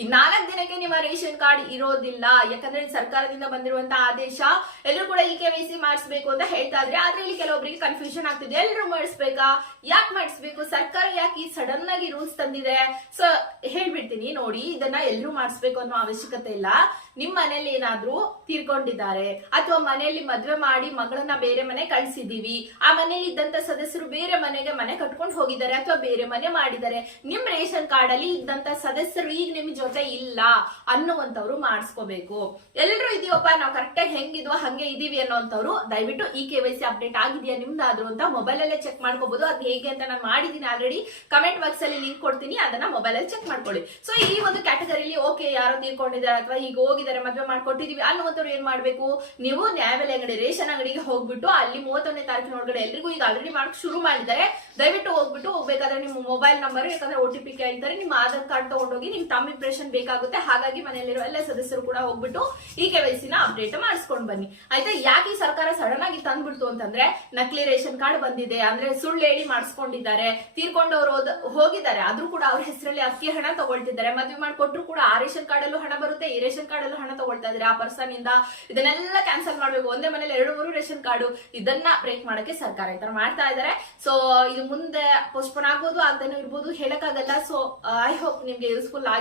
ಈ ನಾಲ್ಕು ದಿನಕ್ಕೆ ನಿಮ್ಮ ರೇಷನ್ ಕಾರ್ಡ್ ಇರೋದಿಲ್ಲ. ಯಾಕಂದ್ರೆ ಸರ್ಕಾರದಿಂದ ಬಂದಿರುವಂತಹ ಆದೇಶ ಎಲ್ಲರೂ ಕೂಡ ಈ ಕೆ ವೈ ಸಿ ಮಾಡಿಸ್ಬೇಕು ಅಂತ ಹೇಳ್ತಾ ಇದ್ರೆ, ಆದ್ರೆ ಇಲ್ಲಿ ಕೆಲವೊಬ್ಬರಿಗೆ ಕನ್ಫ್ಯೂಷನ್ ಆಗ್ತಿದೆ. ಎಲ್ಲರೂ ಮಾಡಿಸ್ಬೇಕಾ? ಯಾಕೆ ಮಾಡಿಸ್ಬೇಕು? ಸರ್ಕಾರ ಯಾಕೆ ಈ ಸಡನ್ ಆಗಿ ರೂಲ್ಸ್ ತಂದಿದೆ? ಸೊ ಹೇಳ್ಬಿಡ್ತೀನಿ. ನೋಡಿ, ಇದನ್ನ ಎಲ್ಲರೂ ಮಾಡಿಸ್ಬೇಕು ಅನ್ನೋ ಅವಶ್ಯಕತೆ ಇಲ್ಲ. ನಿಮ್ ಮನೇಲಿ ಏನಾದ್ರೂ ತೀರ್ಕೊಂಡಿದ್ದಾರೆ, ಅಥವಾ ಮನೆಯಲ್ಲಿ ಮದ್ವೆ ಮಾಡಿ ಮಗಳನ್ನ ಬೇರೆ ಮನೆ ಕಳ್ಸಿದೀವಿ. ಆ ಮನೆಯಲ್ಲಿ ಇದ್ದಂತ ಸದಸ್ಯರು ಬೇರೆ ಮನೆಗೆ ಮನೆ ಕಟ್ಕೊಂಡು ಹೋಗಿದ್ದಾರೆ, ಅಥವಾ ಬೇರೆ ಮನೆ ಮಾಡಿದ್ದಾರೆ. ನಿಮ್ ರೇಷನ್ ಕಾರ್ಡ್ ಅಲ್ಲಿ ಇದ್ದಂತ ಸದಸ್ಯರು, ಈಗ ನಿಮ್ ಜೊತೆ ಇಲ್ಲ ಅನ್ನುವಂಥವ್ರು ಮಾಡಿಸ್ಕೋಬೇಕು. ಎಲ್ಲರೂ ಇದೀವಪ್ಪ, ನಾವು ಕರೆಕ್ಟಾಗಿ ಹೆಂಗಿದ್ವೋ ಹಂಗೆ ಇದೀವಿ ಅನ್ನೋಂಥವ್ರು ದಯವಿಟ್ಟು ಈ ಕೆ ವೈ ಸಿ ಅಪ್ಡೇಟ್ ಆಗಿದೆಯಾ ನಿಮ್ದಾದ್ರು ಅಂತ ಮೊಬೈಲ್ ಅಲ್ಲೇ ಚೆಕ್ ಮಾಡ್ಕೋಬಹುದು ಅದ್ ಹೇಗೆ ಅಂತ ನಾನು ಮಾಡಿದೀನಿ ಆಲ್ರೆಡಿ ಕಮೆಂಟ್ ಬಾಕ್ಸ್ ಅಲ್ಲಿ ಲಿಂಕ್ ಕೊಡ್ತೀನಿ, ಅದನ್ನ ಮೊಬೈಲ್ ಅಲ್ಲಿ ಚೆಕ್ ಮಾಡ್ಕೊಳ್ಳಿ. ಸೊ ಈ ಒಂದು ಕ್ಯಾಟಗರಿಲಿ ಓಕೆ ಯಾರೋ ತೀರ್ಕೊಂಡಿದ್ದಾರೆ ಅಥವಾ ಈಗ ಹೋಗಿದ್ದಾರೆ, ಮದುವೆ ಮಾಡ್ಕೊಟ್ಟಿದೀವಿ ಅನ್ನುವಂಥವ್ರು ಏನ್ ಮಾಡ್ಬೇಕು? ನೀವು ನ್ಯಾಯಬೆಲೆ ಅಂಗಡಿ, ರೇಷನ್ ಅಂಗಡಿಗೆ ಹೋಗ್ಬಿಟ್ಟು, ಅಲ್ಲಿ ಮೂವತ್ತೊಂದನೇ ತಾರೀಕಿನ ಒಳಗಡೆ ಎಲ್ರಿಗೂ ಈಗ ಆಲ್ರೆಡಿ ಮಾಡಕ್ ಶುರು ಮಾಡಿದ್ದಾರೆ. ದಯವಿಟ್ಟು ಹೋಗ್ಬಿಟ್ಟು ಹೋಗ್ಬೇಕಾದ್ರೆ ನಿಮ್ಮ ಮೊಬೈಲ್ ನಂಬರ್ ಯಾಕಂದ್ರೆ ಒ ಟಿ ಪಿ ಕೇಳ್ತಾರೆ. ನಿಮ್ಮ ಆಧಾರ್ ಕಾರ್ಡ್ ತಗೊಂಡೋಗಿ ನಿಮ್ ತಮ್ಮ ಇಂಪ್ರೆಷನ್ ಬೇಕಾಗುತ್ತೆ. ಹಾಗಾಗಿ ಮನೆಯಲ್ಲಿರೋ ಎಲ್ಲ ಸದಸ್ಯರು ಕೂಡ ಹೋಗ್ಬಿಟ್ಟು ಈ ಕೆ ವೈ ನ ಅಪ್ಡೇಟ್ ಮಾಡಿಸ್ಕೊಂಡು ಬನ್ನಿ. ಆಯ್ತಾ? ಯಾಕೆ ಈ ಸರ್ಕಾರ ಸಡನ್ ಆಗಿ ತಂದ್ಬಿಡ್ತು ಅಂತಂದ್ರೆ ನಕಲಿ ರೇಷನ್ ಕಾರ್ಡ್ ಬಂದಿದೆ. ಅಂದ್ರೆ ಸುಳ್ಳು ಹೇಳಿ ಮಾಡಿಸ್ಕೊಂಡಿದ್ದಾರೆ. ತೀರ್ಕೊಂಡು ಅವರು ಹೋಗಿದ್ದಾರೆ. ಆದ್ರೂ ಕೂಡ ಅವ್ರ ಹೆಸರಲ್ಲಿ ಅಕ್ಕಿ ಹಣ ತಗೊಳ್ತಿದ್ದಾರೆ. ಮದುವೆ ಮಾಡಿಕೊಟ್ರು ಕೂಡ ಆ ರೇಷನ್ ಕಾರ್ಡ್ ಅಲ್ಲೂ ಹಣ ಬರುತ್ತೆ, ಈ ರೇಷನ್ ಕಾರ್ಡ್ ಅಲ್ಲೂ ಹಣ ತಗೊಳ್ತಾ ಇದ್ದಾರೆ. ಆ ಪರ್ಸನ್ ಇಂದ ಇದನ್ನೆಲ್ಲ ಕ್ಯಾನ್ಸಲ್ ಮಾಡ್ಬೇಕು. ಒಂದೇ ಮನೇಲಿ ಎರಡು ಮೂರು ರೇಷನ್ ಕಾರ್ಡ್, ಇದನ್ನ ಬ್ರೇಕ್ ಮಾಡಕ್ಕೆ ಸರ್ಕಾರ ಈ ತರ ಮಾಡ್ತಾ ಇದ್ದಾರೆ. ಸೊ ಇದು ಮುಂದೆ ಪೋಸ್ಟ್ಪೋನ್ ಆಗ್ಬೋದು, ಆಗ್ದೇನೂ ಇರ್ಬೋದು, ಹೇಳಕ್ಕಾಗಲ್ಲ. ಸೊ ಐ ಹೋಪ್ ನಿಮ್ಗೆ ಯೂಸ್ಫುಲ್